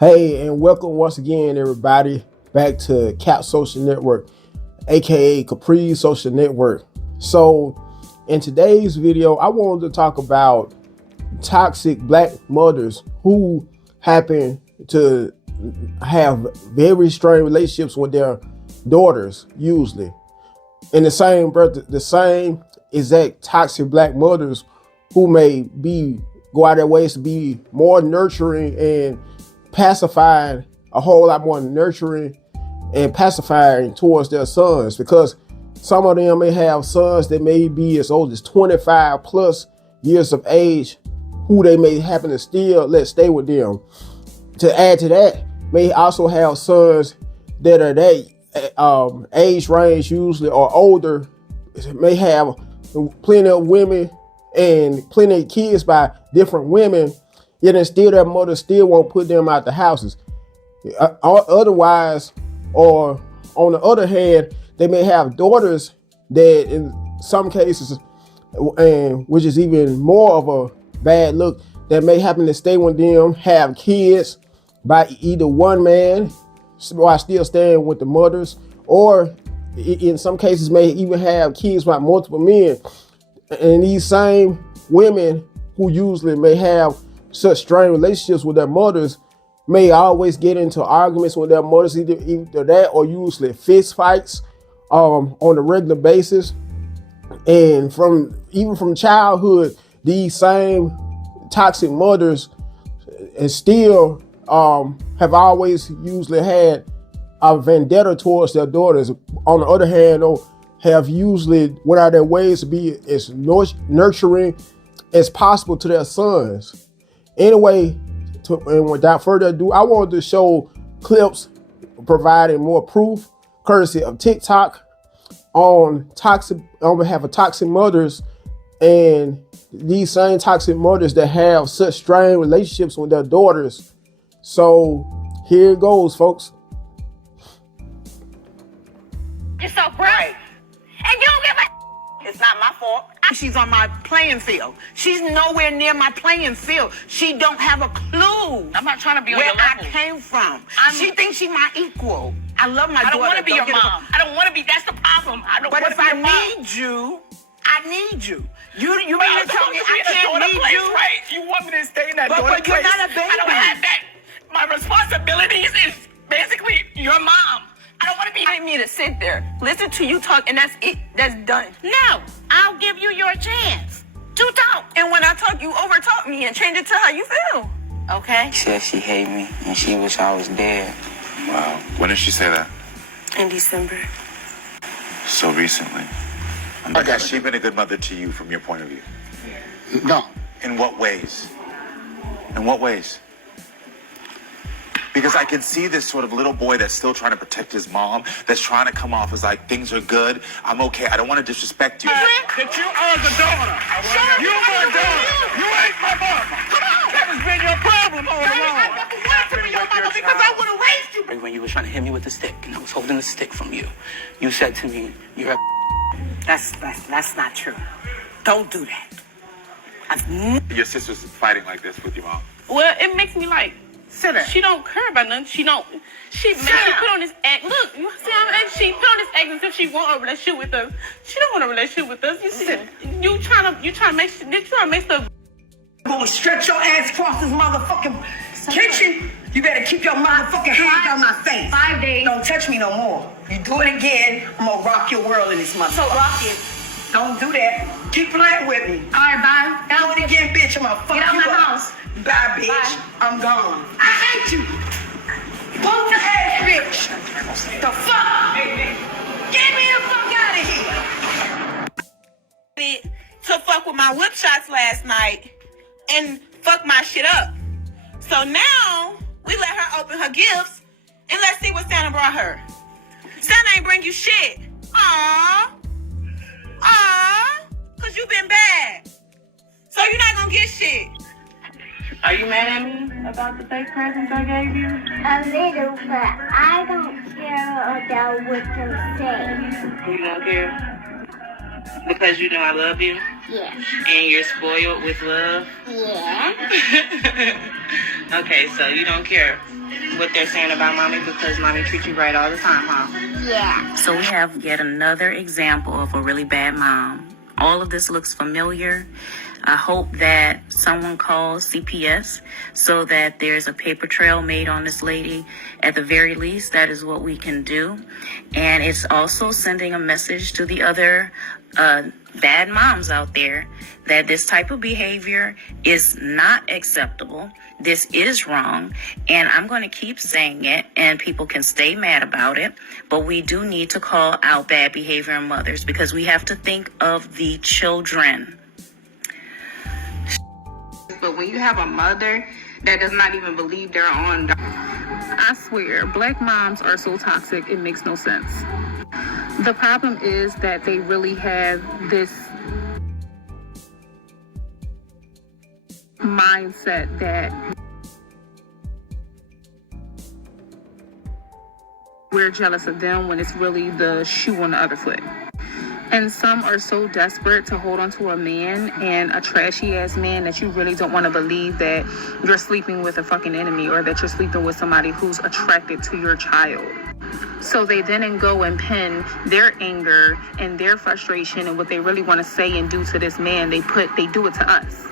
Hey, and welcome once again, everybody, back to Cap Social Network, aka Capri Social Network. So, in today's video, I wanted to talk about toxic black mothers who happen to have very strained relationships with their daughters, usually. And the same exact toxic black mothers who may go out their ways to be more nurturing and pacifying, a whole lot more nurturing and pacifying towards their sons, because some of them may have sons that may be as old as 25 plus years of age who they may happen to still let stay with them. To add to that, may also have sons that are that age range usually or older, may have plenty of women and plenty of kids by different women, yet and still their mother still won't put them out the houses. Otherwise, or on the other hand, they may have daughters that in some cases, and which is even more of a bad look, that may happen to stay with them, have kids by either one man while still staying with the mothers, or in some cases may even have kids by multiple men. And these same women who usually may have such strained relationships with their mothers may always get into arguments with their mothers, either that or usually fist fights on a regular basis. And even from childhood, these same toxic mothers and still have always usually had a vendetta towards their daughters. On the other hand, though, have usually went out of their ways to be as nurturing as possible to their sons. Anyway, and without further ado, I wanted to show clips providing more proof, courtesy of TikTok, on behalf of toxic mothers and these same toxic mothers that have such strained relationships with their daughters. So here it goes, folks. You're so bright, and you don't give a. It's not my fault. She's on my playing field. She's nowhere near my playing field. She don't have a clue. I'm not trying to be on your level. Where I came from. She thinks she's my equal. I love my daughter. I don't want to be your mom. I don't want to be. That's the problem. I don't want to be your mom. But if I need you, I need you. You mean to tell me I can't need you? Right. You want me to stay in that daughter place? But you're not a baby. I don't have that. My responsibilities is basically your mom. I don't want to be. I me to sit there, listen to you talk, and that's it. That's done. No, I'll give you your chance to talk. And when I talk, you overtalk me and change it to how you feel. Okay? She said she hate me and she wish I was dead. Wow. When did she say that? In December. So recently. Has she been a good mother to you from your point of view? No. In what ways? In what ways? Because I can see this sort of little boy that's still trying to protect his mom, that's trying to come off as like, things are good, I'm okay, I don't want to disrespect you. That you are the daughter. You my daughter. You ain't my mama. Come on. That has been your problem all along. I never wanted to be your mama because I would have raised you. When you were trying to hit me with the stick and I was holding the stick from you, you said to me, you're a. That's not true. Don't do that. Your sister's fighting like this with your mom. Well, it makes me like, sit there. she don't care about nothing. She put on this act. Look, you see how she put on this act as if she want a relationship with us. She don't want a relationship with us. You see, you trying to make stuff. I'm gonna stretch your ass across this motherfucking kitchen. You better keep your motherfucking hands on my face. 5 days. Don't touch me no more. You do it again, I'm gonna rock your world in this motherfucker. So rock it. Don't do that. Keep playing with me. All right, bye. Do it again, bitch. I'm gonna fuck Get out you my up. house. Bye, bitch. Bye. I'm gone. I hate you. Punk ass bitch. The fuck? Get me the fuck out of here. To fuck with my whip shots last night and fuck my shit up. So now we let her open her gifts and let's see what Santa brought her. Santa ain't bring you shit. Aww. Cause you been bad. So you're not gonna get shit. Are you mad at me about the fake presents I gave you? A little, but I don't care about what you say. You don't care? Because you know I love you? Yeah. And you're spoiled with love? Yeah. Okay, so you don't care what they're saying about mommy because mommy treats you right all the time, huh? Yeah. So we have yet another example of a really bad mom. All of this looks familiar. I hope that someone calls CPS so that there's a paper trail made on this lady. At the very least, that is what we can do. And it's also sending a message to the other bad moms out there that this type of behavior is not acceptable. This is wrong, and I'm going to keep saying it, and people can stay mad about it, but we do need to call out bad behavior in mothers because we have to think of the children. But when you have a mother that does not even believe they're on, I swear, black moms are so toxic, it makes no sense. The problem is that they really have this mindset that we're jealous of them when it's really the shoe on the other foot. And some are so desperate to hold on to a man, and a trashy ass man, that you really don't want to believe that you're sleeping with a fucking enemy or that you're sleeping with somebody who's attracted to your child. So they then go and pin their anger and their frustration and what they really want to say and do to this man, they do it to us.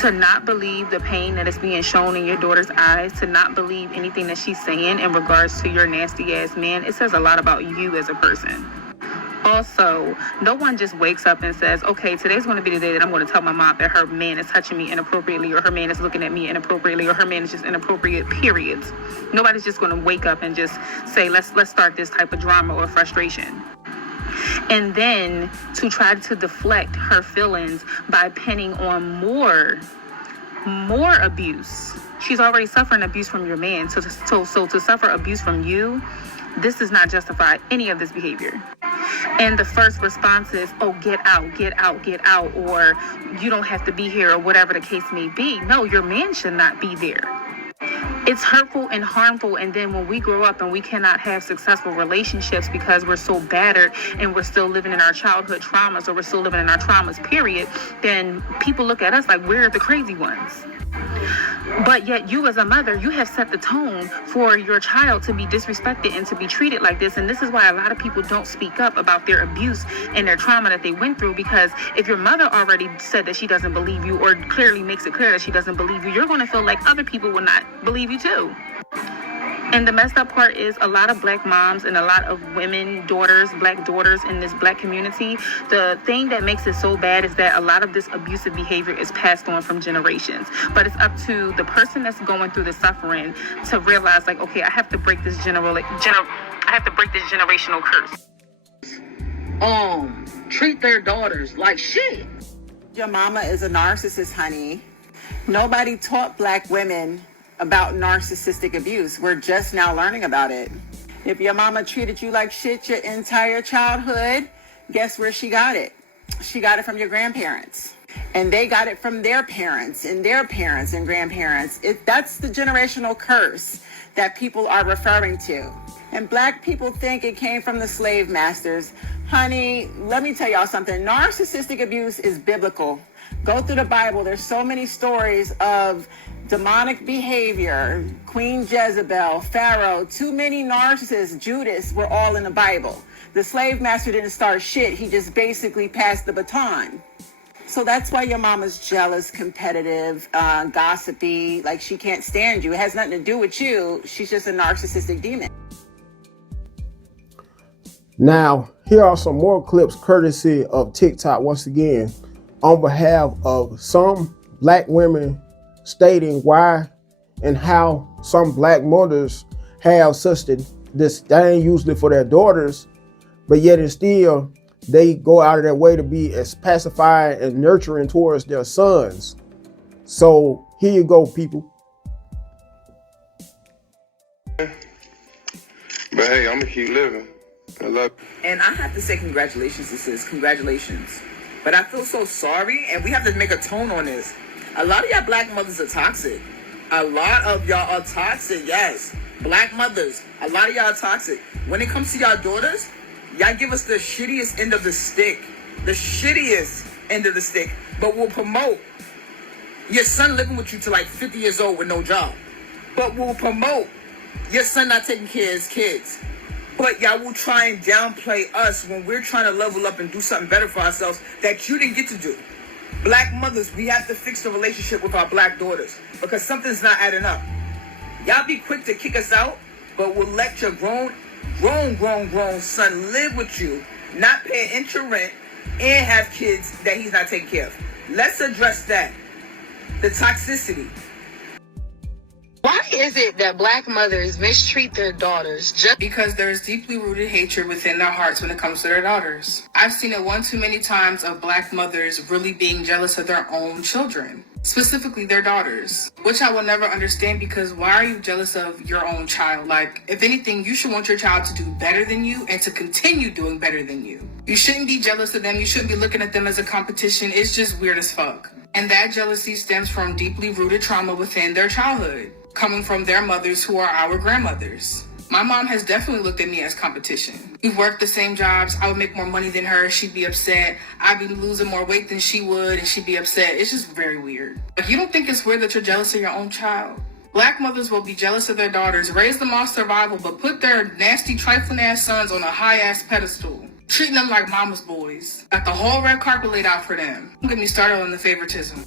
To not believe the pain that is being shown in your daughter's eyes, to not believe anything that she's saying in regards to your nasty ass man, it says a lot about you as a person. Also, no one just wakes up and says, okay, today's going to be the day that I'm going to tell my mom that her man is touching me inappropriately, or her man is looking at me inappropriately, or her man is just inappropriate, period. Nobody's just going to wake up and just say, let's start this type of drama or frustration. And then to try to deflect her feelings by pinning on more abuse. She's already suffering abuse from your man. So to suffer abuse from you, this does not justify any of this behavior. And the first response is, oh, get out, get out, get out, or you don't have to be here, or whatever the case may be. No, your man should not be there. It's hurtful and harmful. And then when we grow up and we cannot have successful relationships because we're so battered and we're still living in our childhood traumas, or we're still living in our traumas, period, then people look at us like we're the crazy ones. But yet you as a mother, you have set the tone for your child to be disrespected and to be treated like this. And this is why a lot of people don't speak up about their abuse and their trauma that they went through. Because if your mother already said that she doesn't believe you, or clearly makes it clear that she doesn't believe you, you're going to feel like other people will not believe you too. And the messed up part is a lot of black moms and a lot of women, daughters, black daughters in this black community, the thing that makes it so bad is that a lot of this abusive behavior is passed on from generations. But it's up to the person that's going through the suffering to realize, like, okay, I have to break this generational curse. Treat their daughters like shit. Your mama is a narcissist, honey. Nobody taught black women about narcissistic abuse. We're just now learning about it. If your mama treated you like shit your entire childhood, guess where she got it? She got it from your grandparents. And they got it from their parents and their parents and grandparents. That's the generational curse that people are referring to. And black people think it came from the slave masters. Honey, let me tell y'all something. Narcissistic abuse is biblical. Go through the Bible. There's so many stories of demonic behavior. Queen Jezebel, Pharaoh, too many narcissists, Judas, were all in the Bible. The slave master didn't start shit. He just basically passed the baton. So that's why your mama's jealous, competitive, gossipy, like she can't stand you. It has nothing to do with you. She's just a narcissistic demon. Now, here are some more clips courtesy of TikTok, once again, on behalf of some black women stating why and how some black mothers have such disdain usually for their daughters, but yet and still they go out of their way to be as pacifying and nurturing towards their sons. So here you go, people. But hey, I'm gonna keep living. I love you. And I have to say congratulations to sis. Congratulations. But I feel so sorry, and we have to make a tone on this. A lot of y'all black mothers are toxic. A lot of y'all are toxic, yes. Black mothers, a lot of y'all are toxic. When it comes to y'all daughters, y'all give us the shittiest end of the stick. The shittiest end of the stick. But we'll promote your son living with you till like 50 years old with no job. But will promote your son not taking care of his kids. But y'all will try and downplay us when we're trying to level up and do something better for ourselves that you didn't get to do. Black mothers, we have to fix the relationship with our black daughters because something's not adding up. Y'all be quick to kick us out, but we'll let your grown son live with you, not pay an inch of rent, and have kids that he's not taking care of. Let's address that. The toxicity. Why is it that black mothers mistreat their daughters just because there's deeply rooted hatred within their hearts when it comes to their daughters? I've seen it one too many times of black mothers really being jealous of their own children, specifically their daughters, which I will never understand because why are you jealous of your own child? Like, if anything, you should want your child to do better than you and to continue doing better than you. You shouldn't be jealous of them. You shouldn't be looking at them as a competition. It's just weird as fuck. And that jealousy stems from deeply rooted trauma within their childhood, coming from their mothers who are our grandmothers. My mom has definitely looked at me as competition. We worked the same jobs. I would make more money than her. She'd be upset. I'd be losing more weight than she would, and she'd be upset. It's just very weird. Like, you don't think it's weird that you're jealous of your own child? Black mothers will be jealous of their daughters, raise them off survival, but put their nasty, trifling ass sons on a high ass pedestal, treating them like mama's boys. Got the whole red carpet laid out for them. Don't get me started on the favoritism.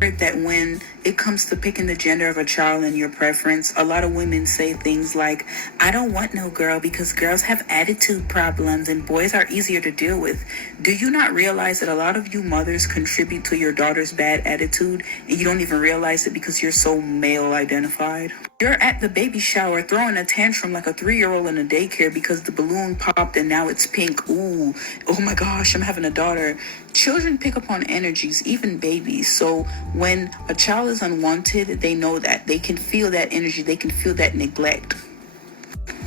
That when it comes to picking the gender of a child and your preference, a lot of women say things like, I don't want no girl because girls have attitude problems and boys are easier to deal with. Do you not realize that a lot of you mothers contribute to your daughter's bad attitude and you don't even realize it because you're so male identified? You're at the baby shower throwing a tantrum like a 3-year-old in a daycare because the balloon popped and now it's pink. Ooh, oh my gosh, I'm having a daughter. Children pick up on energies, even babies. So when a child is unwanted, they know that. They can feel that energy. They can feel that neglect.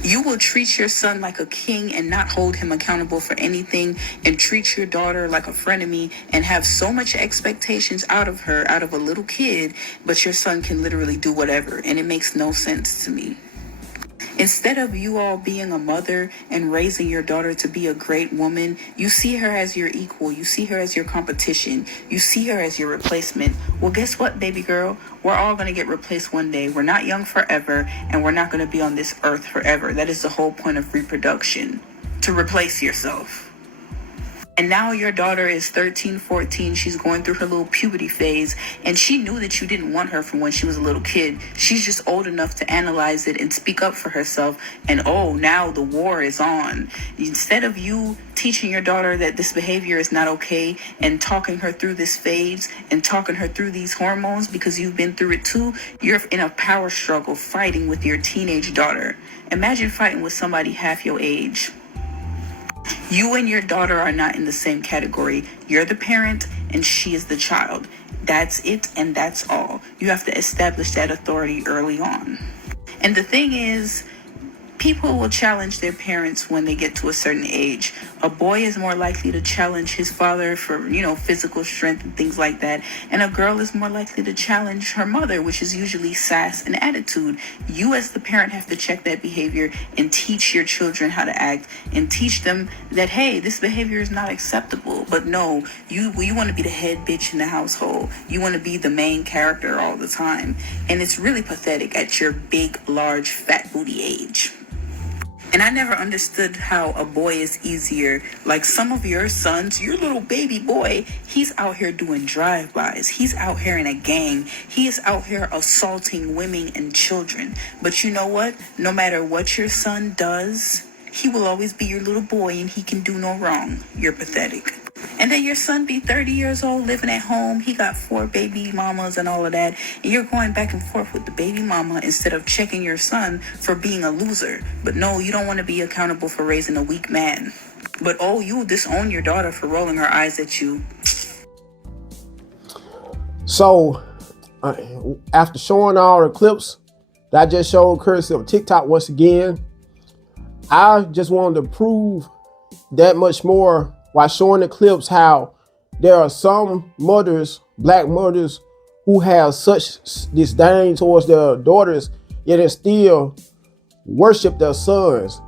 You will treat your son like a king and not hold him accountable for anything, and treat your daughter like a frenemy and have so much expectations out of her, out of a little kid, but your son can literally do whatever, and it makes no sense to me. Instead of you all being a mother and raising your daughter to be a great woman, you see her as your equal. You see her as your competition. You see her as your replacement. Well, guess what, baby girl? We're all going to get replaced one day. We're not young forever, and we're not going to be on this earth forever. That is the whole point of reproduction, to replace yourself. And now your daughter is 13, 14. She's going through her little puberty phase. And she knew that you didn't want her from when she was a little kid. She's just old enough to analyze it and speak up for herself. And oh, now the war is on. Instead of you teaching your daughter that this behavior is not okay and talking her through this phase and talking her through these hormones because you've been through it too, you're in a power struggle fighting with your teenage daughter. Imagine fighting with somebody half your age. You and your daughter are not in the same category. You're the parent and she is the child. That's it and that's all. You have to establish that authority early on. And the thing is, people will challenge their parents when they get to a certain age. A boy is more likely to challenge his father for, physical strength and things like that. And a girl is more likely to challenge her mother, which is usually sass and attitude. You as the parent have to check that behavior and teach your children how to act and teach them that, hey, this behavior is not acceptable. But no, you want to be the head bitch in the household. You want to be the main character all the time. And it's really pathetic at your big, large, fat booty age. And I never understood how a boy is easier. Like some of your sons, your little baby boy, he's out here doing drive-bys. He's out here in a gang. He is out here assaulting women and children. But you know what? No matter what your son does, he will always be your little boy and he can do no wrong. You're pathetic. And then your son be 30 years old, living at home. He got 4 baby mamas and all of that. And you're going back and forth with the baby mama instead of checking your son for being a loser. But no, you don't want to be accountable for raising a weak man. But oh, you disown your daughter for rolling her eyes at you. So, after showing all the clips that I just showed courtesy of TikTok once again, I just wanted to prove that much more while showing the clips how there are some mothers, black mothers, who have such disdain towards their daughters, yet they still worship their sons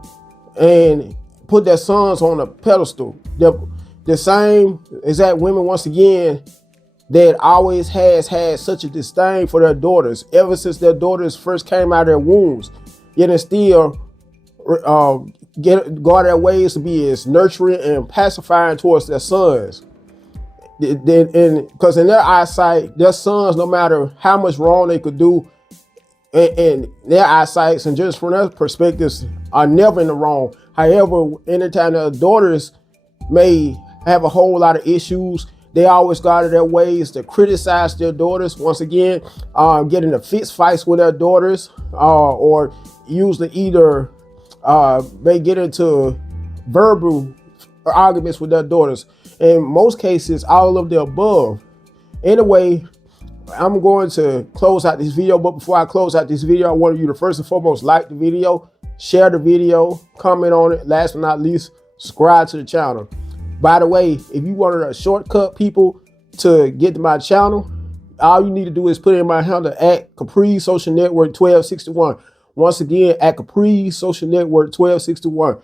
and put their sons on a pedestal. The same exact women, once again, that always has had such a disdain for their daughters ever since their daughters first came out of their wombs, yet and still go their ways to be as nurturing and pacifying towards their sons. Because in their eyesight, their sons, no matter how much wrong they could do, and their eyesights and just from their perspectives, are never in the wrong. However, anytime their daughters may have a whole lot of issues, they always go out of their ways to criticize their daughters. Once again, get into fist fights with their daughters, or usually either they get into verbal arguments with their daughters. In most cases, all of the above. Anyway, I'm going to close out this video, but before I close out this video, I want you to first and foremost like the video, share the video, comment on it, last but not least, subscribe to the channel. By the way, if you wanted a shortcut, people, to get to my channel, all you need to do is put in my handle at Capri Social Network 1261. Once again, at Capri Social Network 1261.